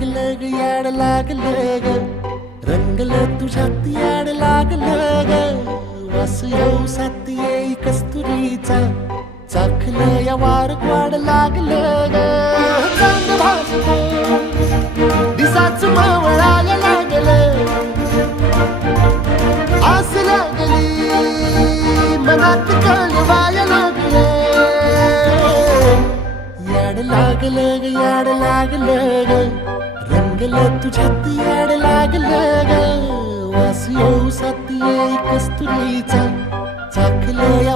लागलं ग याड लागलं ग रंगलं तुझ्यात याड लागलं ग वास येऊ साथ येई कस्तुरीचा चाखलं या वार वाड लागलं ग चांग भासतं दिसाच मावळायला लागलं आस लागली मनात कळवायला लागलं याड लागलं ग याड लागलं ग रंगलं तुझ्यात याड लागलं ग वास येऊ साथ येई कस्तुरीचा चाखलं या